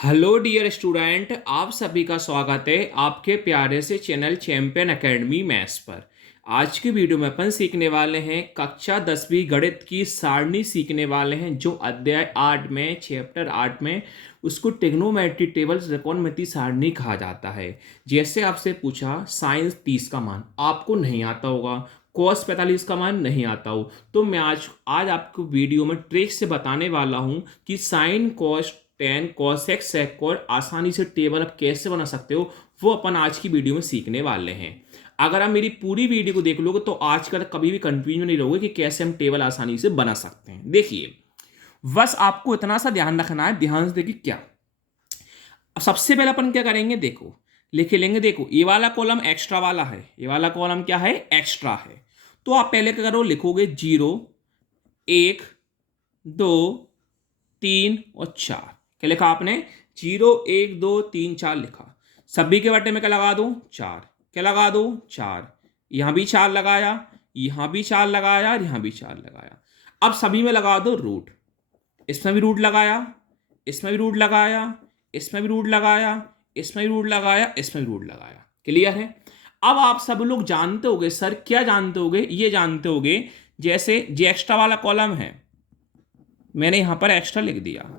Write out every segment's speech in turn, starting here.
Hello dear student, आप सभी का स्वागत है आपके प्यारे से चैनल चैंपियन एकेडमी मैथ्स पर। आज की वीडियो में अपन सीखने वाले हैं कक्षा 10वीं गणित की सारणी सीखने वाले हैं, जो अध्याय 8 में चैप्टर 8 में उसको ट्रिग्नोमेट्री टेबल्स त्रिकोणमिति सारणी कहा जाता है। जैसे आपसे पूछा साइन 30 का मान आपको नहीं आता होगा, कॉस 45 का मान नहीं आता हो, तो मैं आज आपको वीडियो में ट्रिक से बताने वाला हूं कि sine cos tan cosec sec और आसानी से टेबल आप कैसे बना सकते हो, वो अपन आज की वीडियो में सीखने वाले हैं। अगर आप मेरी पूरी वीडियो को देख लोगे तो आज का कभी भी कंफ्यूजन नहीं रहोगे कि कैसे हम टेबल आसानी से बना सकते हैं। देखिए, बस आपको इतना सा ध्यान रखना है। ध्यान से देखिए क्या, अब सबसे पहले अपन क्या करेंगे, देखो लिख लेंगे। देखो ये वाला कॉलम एक्स्ट्रा वाला है, ये वाला कॉलम क्या है, एक्स्ट्रा है। तो आप पहले क्या करो, लिखोगे 0 1 2 3 और 4। क्या लिखा आपने, 0 1 2 3 4 लिखा। सभी के बट्टे में क्या लगा दो, 4। क्या लगा दो, 4। यहां भी 4 लगाया, यहां भी 4 लगाया और यहां भी 4 लगाया। अब सभी में लगा दो रूट। इसमें भी रूट लगाया, इसमें भी रूट लगाया, इसमें भी रूट लगाया, इसमें भी रूट लगाया, इसमें भी रूट लगाया। क्लियर है। अब आप सब लोग जानते होगे, सर क्या जानते होगे, ये जानते होगे जैसे जो एक्स्ट्रा वाला कॉलम है, मैंने यहां पर एक्स्ट्रा लिख दिया।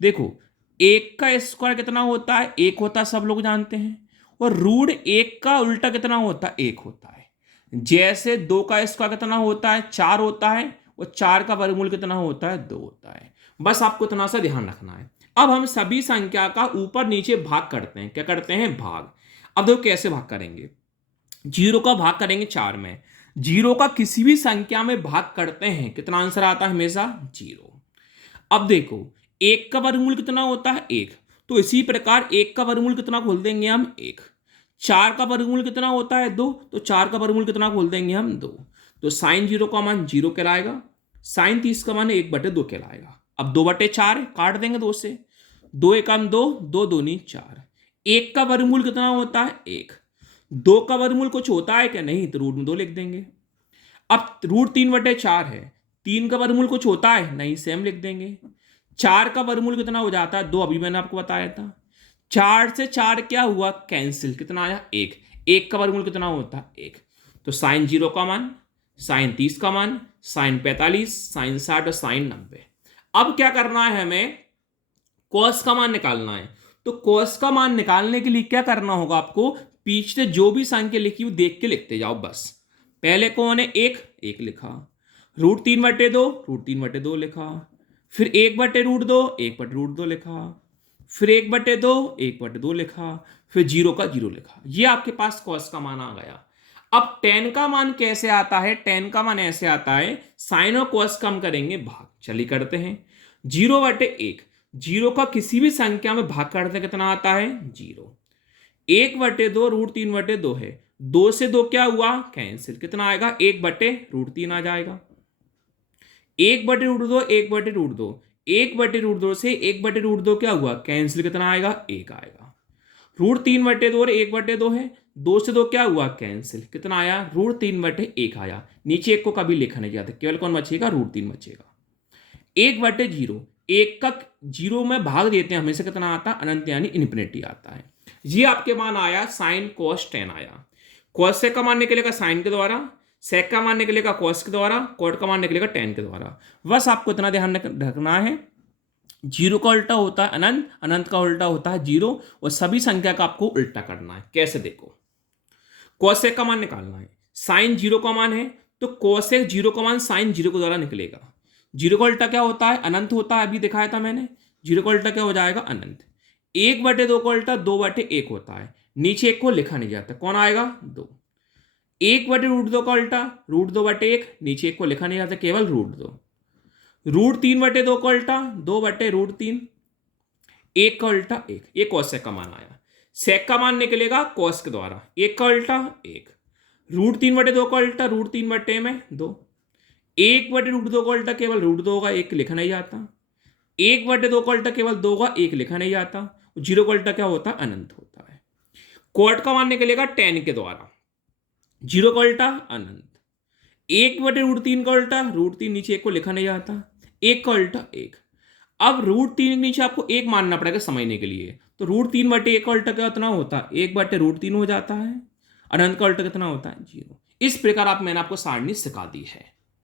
देखो, एक का स्क्वायर कितना होता है, एक होता है, सब लोग जानते हैं। और रूट एक का उल्टा कितना होता है, एक होता है। जैसे दो का स्क्वायर कितना होता है, 4 होता है। और 4 का वर्गमूल कितना होता है, 2 होता है। बस आपको इतना सा ध्यान रखना है। अब हम सभी संख्या का ऊपर नीचे भाग करते हैं। क्या करते हैं, भाग। अब देखो कैसे भाग करेंगे। 0 का भाग करेंगे 4 में। 0 का किसी भी संख्या में भाग करते हैं, कितना आंसर आता है, हमेशा 0। अब देखो, एक का वर्गमूल कितना होता है, एक। तो इसी प्रकार एक का वर्गमूल कितना खोल देंगे हम, एक। 4 का वर्गमूल कितना होता है, 2। तो 4 का वर्गमूल कितना खोल देंगे हम, 2। तो साइन 0 का मान 0 कहलाएगा, साइन 30 का मान 1/2 कहलाएगा। अब 2/4 काट देंगे 2 से, 2 एकम 2, 2 दूनी 4। एक का वर्गमूल कितना होता है, एक। 2 का वर्गमूल कुछ होता है क्या, नहीं, तो रूट में 2 लिख देंगे। अब रूट 3/4 है, 3 का वर्गमूल कुछ होता है, नहीं, सेम लिख देंगे। 4 का वर्गमूल कितना हो जाता है, 2, अभी मैंने आपको बताया था। 4 से 4 क्या हुआ, कैंसिल, कितना आया, 1। 1 का वर्गमूल कितना होता है, 1। तो साइन 0 का मान, साइन 30 का मान, साइन 45, साइन 60 और साइन 90। अब क्या करना है, हमें कॉस का मान निकालना है। तो कॉस का मान निकालने के लिए क्या करना होगा आपको, पीछे जो भी संख्या लिखी हुई देख के लिखते जाओ बस। पहले कौन है, एक, एक लिखा। रूट 3/2, रूट 3/2 लिखा। फिर 1/√2, 1/√2 लिखा। फिर 1/2, 1/2 लिखा। फिर 0 का 0 लिखा। ये आपके पास कॉस का मान आ गया। अब टेन का मान कैसे आता है, टेन का मान ऐसे आता है, साइन और कॉस कम करेंगे भाग। चलिए करते हैं। 0/1, 0 का किसी भी संख्या में भाग करते कितना आता है, 0। 1/2 रूट 3/2 है, 2 से 2 क्या हुआ, कैंसिल, कितना आएगा, 1/√3 आ जाएगा। 1/√2, 1/√2, 1/√2 से 1/√2 क्या हुआ, कैंसिल, कितना आएगा, 1 आएगा। रूट 3/2 और 1/2 है, 2 से 2 क्या हुआ, कैंसिल, कितना आया, √3/1 आया। नीचे एक को कभी लिखा नहीं जाता, केवल कौन बचेगा, √3 बचेगा। 1/0, एक का 0 में भाग देते हैं हमेशा कितना आता है, अनंत यानी इन्फिनिटी आता है। ये आपके मान आया, साइन कॉस 10 आया। कॉस सेक का मान निकलेगा साइन के द्वारा, सेक का मान निकलेगा कॉस के द्वारा, कॉट का मान निकलेगा 10 के द्वारा। बस आपको इतना ध्यान रखना है, 0 का उल्टा होता है अनंत, अनंत का उल्टा होता है 0। और सभी संख्या का आपको उल्टा करना है। कैसे, देखो, कॉसेक का मान निकालना है, साइन 0 का मान है, तो कॉसेक 0 का मान साइन 0 के द्वारा निकलेगा। 0 का उल्टा क्या होता है, अनंत होता है, अभी दिखाया था मैंने। 0 का उल्टा क्या हो जाएगा, अनंत। 1/2 का उल्टा 2/1 होता है, नीचे एक को लिखा नहीं जाता, कौन आएगा, 2। 1/√2 का उल्टा √2/1, नीचे एक को लिखा नहीं जाता, केवल √2। रूट 3/2 का उल्टा 2/√3, एक का उल्टा एक, ये कॉसेक का मान आया। सेक का मान निकलेगा कॉस के द्वारा, एक का उल्टा एक। रूट 3/2 का उल्टा √3/2। 1/√2 का उल्टा केवल √2 होगा, एक लिखा नहीं जाता। 1/2 का उल्टा केवल 2 का, एक लिखा नहीं जाता। 0 का उल्टा क्या होता है, अनंत होता है। क्वाड का मान निकलेगा 10 के द्वारा, 0 का उल्टा अनंत। 1/√3 का उल्टा √3, नीचे एक को लिखा नहीं जाता, एक का उल्टा एक। अब रूट 3 के नीचे आपको 1 मानना पड़ेगा समझने के लिए। तो रूट 3/1 का उल्टा कितना होता है? 1/√3 हो जाता है। अनंत का उल्टा कितना होता है? 0। इस प्रकार मैंने आपको सारणी सिखा दी है।